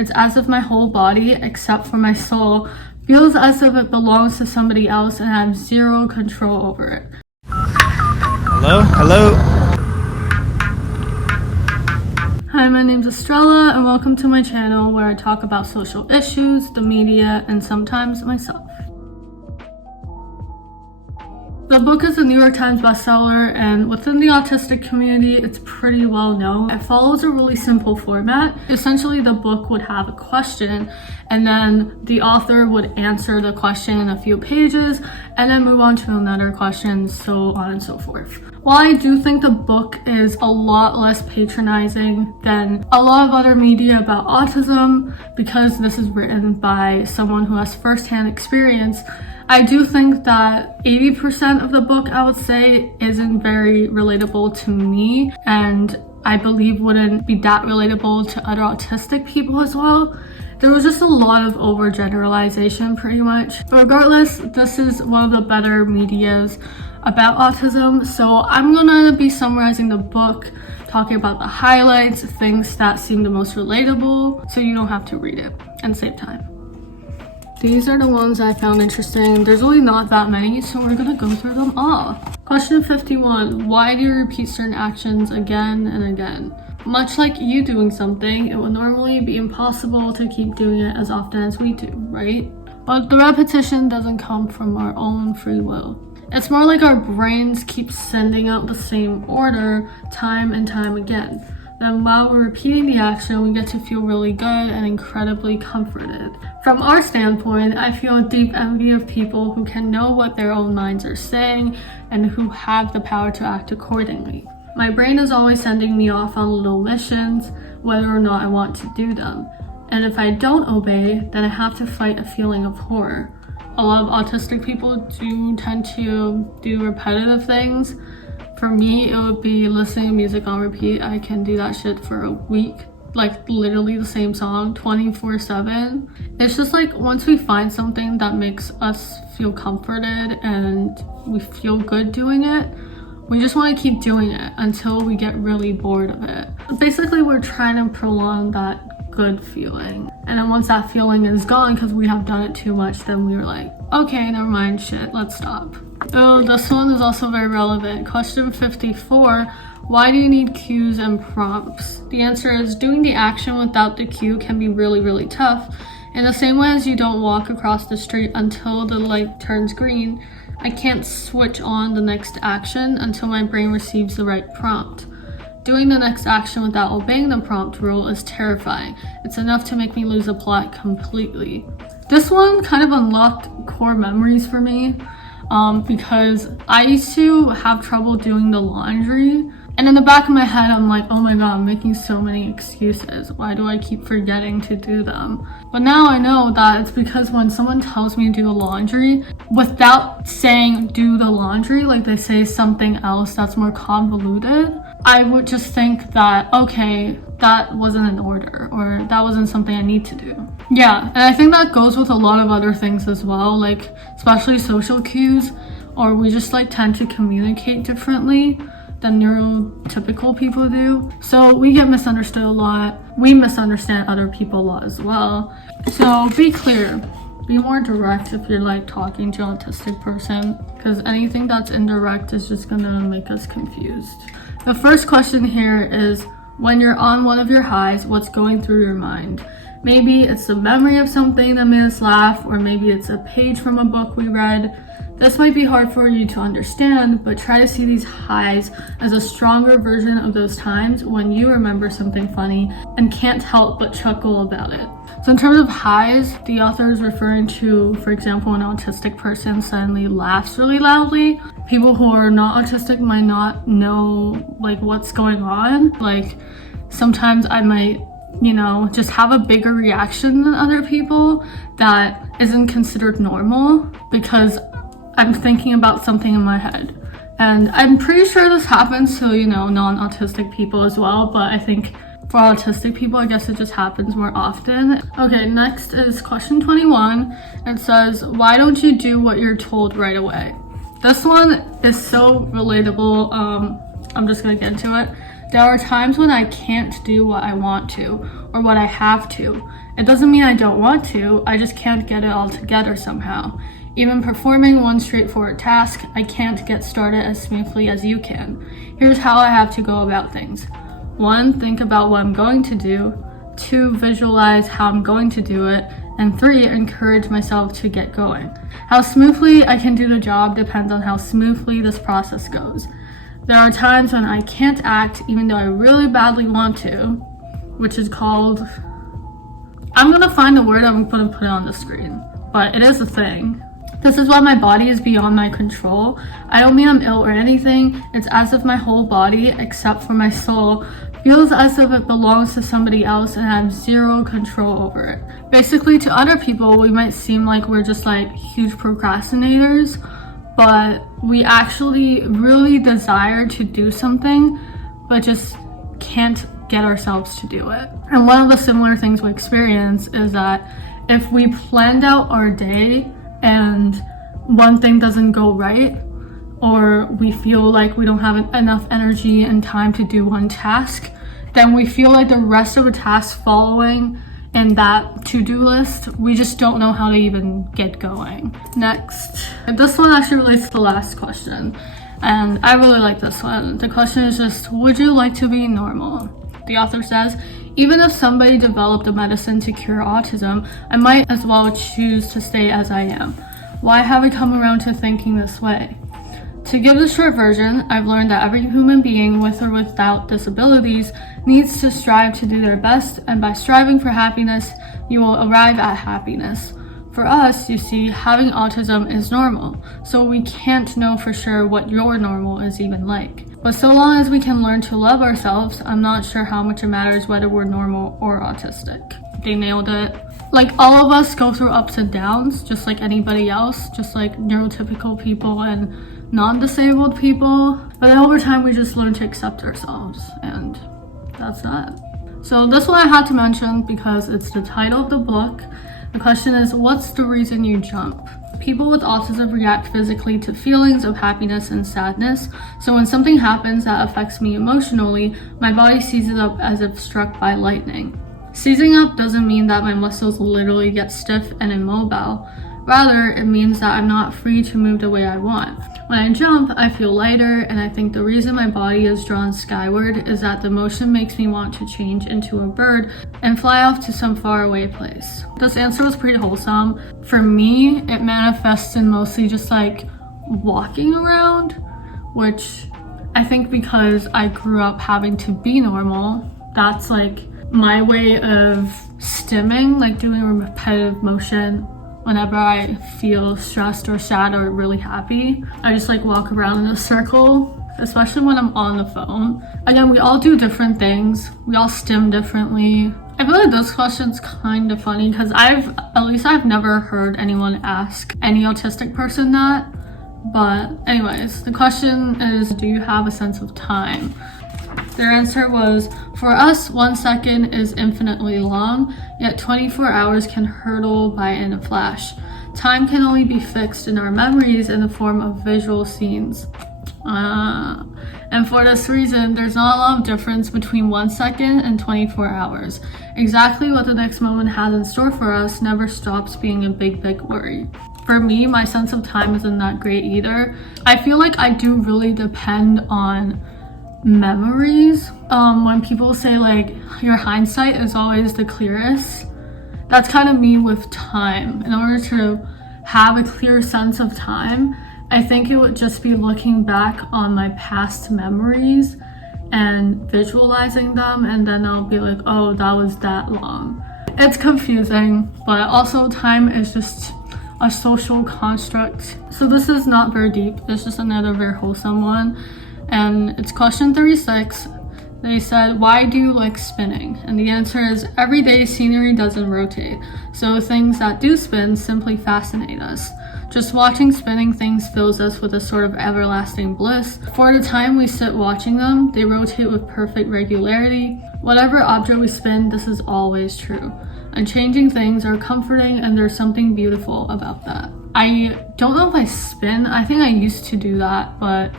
It's as if my whole body, except for my soul, feels as if it belongs to somebody else and I have zero control over it. Hello? Hello? Hi, my name's Estrella and welcome to my channel where I talk about social issues, the media, and sometimes myself. The book is a New York Times bestseller, and within the autistic community, it's pretty well known. It follows a really simple format. Essentially, the book would have a question, and then the author would answer the question in a few pages, and then move on to another question, so on and so forth. While I do think the book is a lot less patronizing than a lot of other media about autism, because this is written by someone who has first-hand experience, I do think that 80% of the book, I would say, isn't very relatable to me, and I believe wouldn't be that relatable to other autistic people as well. There was just a lot of overgeneralization pretty much. But regardless, this is one of the better medias about autism, so I'm gonna be summarizing the book, talking about the highlights, things that seem the most relatable, so you don't have to read it and save time. These are the ones I found interesting. There's really not that many, so we're gonna go through them all. Question 51, why do you repeat certain actions again and again? Much like you doing something, it would normally be impossible to keep doing it as often as we do, right? But the repetition doesn't come from our own free will. It's more like our brains keep sending out the same order time and time again. Then while we're repeating the action, we get to feel really good and incredibly comforted. From our standpoint, I feel a deep envy of people who can know what their own minds are saying and who have the power to act accordingly. My brain is always sending me off on little missions, whether or not I want to do them. And if I don't obey, then I have to fight a feeling of horror. A lot of autistic people do tend to do repetitive things. For me, it would be listening to music on repeat. I can do that shit for a week, like literally the same song 24/7. It's just like once we find something that makes us feel comforted and we feel good doing it, we just want to keep doing it until we get really bored of it. Basically, we're trying to prolong that good feeling. And then once that feeling is gone because we have done it too much, then we were like, okay, never mind, shit, let's stop. Oh, this one is also very relevant. Question 54, why do you need cues and prompts? The answer is doing the action without the cue can be really, really tough. In the same way as you don't walk across the street until the light turns green, I can't switch on the next action until my brain receives the right prompt. Doing the next action without obeying the prompt rule is terrifying. It's enough to make me lose the plot completely. This one kind of unlocked core memories for me because I used to have trouble doing the laundry. And in the back of my head, I'm like, oh my god, I'm making so many excuses. Why do I keep forgetting to do them? But now I know that it's because when someone tells me to do the laundry, without saying do the laundry, like they say something else that's more convoluted, I would just think that, okay, that wasn't in order, or that wasn't something I need to do. Yeah, and I think that goes with a lot of other things as well, like especially social cues, or we just like tend to communicate differently than neurotypical people do. So we get misunderstood a lot. We misunderstand other people a lot as well. So be clear, be more direct if you're like talking to an autistic person, because anything that's indirect is just gonna make us confused. The first question here is, when you're on one of your highs, what's going through your mind? Maybe it's the memory of something that made us laugh, or maybe it's a page from a book we read. This might be hard for you to understand, but try to see these highs as a stronger version of those times when you remember something funny and can't help but chuckle about it. So in terms of highs, the author is referring to, for example, an autistic person suddenly laughs really loudly. People who are not autistic might not know like what's going on. Like sometimes I might, just have a bigger reaction than other people that isn't considered normal because I'm thinking about something in my head. And I'm pretty sure this happens to, non-autistic people as well, but I think for autistic people, I guess it just happens more often. Okay, next is question 21. It says, why don't you do what you're told right away? This one is so relatable. I'm just gonna get into it. There are times when I can't do what I want to, or what I have to. It doesn't mean I don't want to, I just can't get it all together somehow. Even performing one straightforward task, I can't get started as smoothly as you can. Here's how I have to go about things. 1, think about what I'm going to do. 2, visualize how I'm going to do it. And 3, encourage myself to get going. How smoothly I can do the job depends on how smoothly this process goes. There are times when I can't act even though I really badly want to, which is called... I'm gonna find the word, I'm gonna put it on the screen, but it is a thing. This is why my body is beyond my control. I don't mean I'm ill or anything, it's as if my whole body, except for my soul, feels as if it belongs to somebody else and I have zero control over it. Basically, to other people, we might seem like we're just like huge procrastinators, but we actually really desire to do something, but just can't get ourselves to do it. And one of the similar things we experience is that if we planned out our day and one thing doesn't go right, or we feel like we don't have enough energy and time to do one task, then we feel like the rest of the tasks following in that to-do list, we just don't know how to even get going. Next, and this one actually relates to the last question, and I really like this one. The question is just, would you like to be normal? The author says, even if somebody developed a medicine to cure autism, I might as well choose to stay as I am. Why have I come around to thinking this way? To give the short version, I've learned that every human being with or without disabilities needs to strive to do their best, and by striving for happiness, you will arrive at happiness. For us, you see, having autism is normal, so we can't know for sure what your normal is even like. But so long as we can learn to love ourselves, I'm not sure how much it matters whether we're normal or autistic. They nailed it. Like, all of us go through ups and downs, just like anybody else, just like neurotypical people and non-disabled people. But then over time, we just learn to accept ourselves, and that's that. So this one I had to mention because it's the title of the book. The question is, what's the reason you jump? People with autism react physically to feelings of happiness and sadness, so when something happens that affects me emotionally, my body seizes up as if struck by lightning. Seizing up doesn't mean that my muscles literally get stiff and immobile. Rather, it means that I'm not free to move the way I want. When I jump, I feel lighter, and I think the reason my body is drawn skyward is that the motion makes me want to change into a bird and fly off to some faraway place. This answer was pretty wholesome. For me, it manifests in mostly just like walking around, which I think because I grew up having to be normal, that's like my way of stimming, like doing a repetitive motion. Whenever I feel stressed or sad or really happy, I just like walk around in a circle, especially when I'm on the phone. Again, we all do different things. We all stim differently. I feel like this question's kind of funny because I've never heard anyone ask any autistic person that. But anyways, the question is, do you have a sense of time? Their answer was, for us, 1 second is infinitely long, yet 24 hours can hurtle by in a flash. Time can only be fixed in our memories in the form of visual scenes. And for this reason, there's not a lot of difference between 1 second and 24 hours. Exactly what the next moment has in store for us never stops being a big worry. For me, my sense of time isn't that great either. I feel like I do really depend on memories. When people say like your hindsight is always the clearest, that's kind of me with time. In order to have a clear sense of time, I think it would just be looking back on my past memories and visualizing them, and then I'll be like, oh, that was that long. It's confusing, but also time is just a social construct. So this is not very deep, it's just another very wholesome one. And it's question 36. They said, why do you like spinning? And the answer is, everyday scenery doesn't rotate, so things that do spin simply fascinate us. Just watching spinning things fills us with a sort of everlasting bliss. For the time we sit watching them, they rotate with perfect regularity. Whatever object we spin, this is always true. Unchanging things are comforting, and there's something beautiful about that. I don't know if I spin. I think I used to do that, but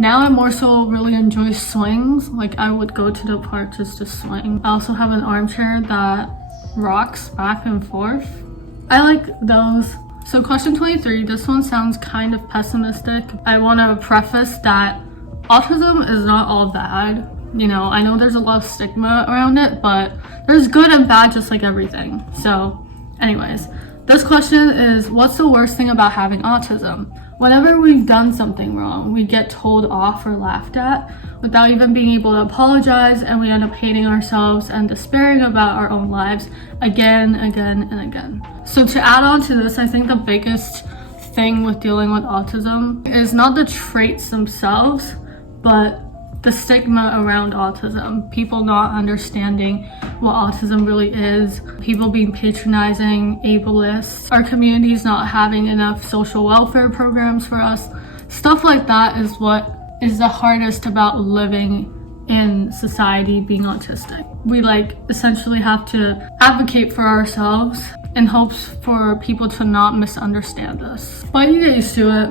Now I more so really enjoy swings. Like I would go to the park just to swing. I also have an armchair that rocks back and forth. I like those. So question 23, this one sounds kind of pessimistic. I want to preface that autism is not all bad. You know, I know there's a lot of stigma around it, but there's good and bad just like everything. So anyways, this question is, what's the worst thing about having autism? Whenever we've done something wrong, we get told off or laughed at without even being able to apologize, and we end up hating ourselves and despairing about our own lives again, and again. So to add on to this, I think the biggest thing with dealing with autism is not the traits themselves, but the stigma around autism. People not understanding what autism really is, people being patronizing, ableist, our communities not having enough social welfare programs for us. Stuff like that is what is the hardest about living in society being autistic. We essentially have to advocate for ourselves in hopes for people to not misunderstand us. But you get used to it.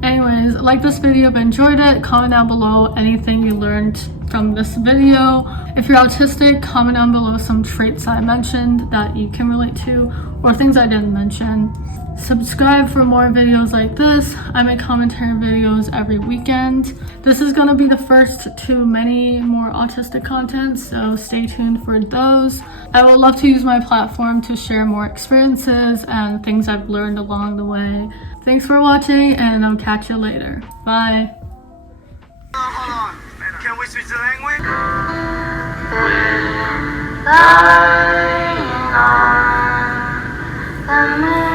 Anyways, like this video if you enjoyed it, comment down below anything you learned from this video. If you're autistic, comment down below some traits I mentioned that you can relate to, or things I didn't mention. Subscribe for more videos like this. I make commentary videos every weekend. This is gonna be the first to many more autistic content, so stay tuned for those. I would love to use my platform to share more experiences and things I've learned along the way. Thanks for watching, and I'll catch you later. Bye. Hold on. Can we switch the language? Lying on the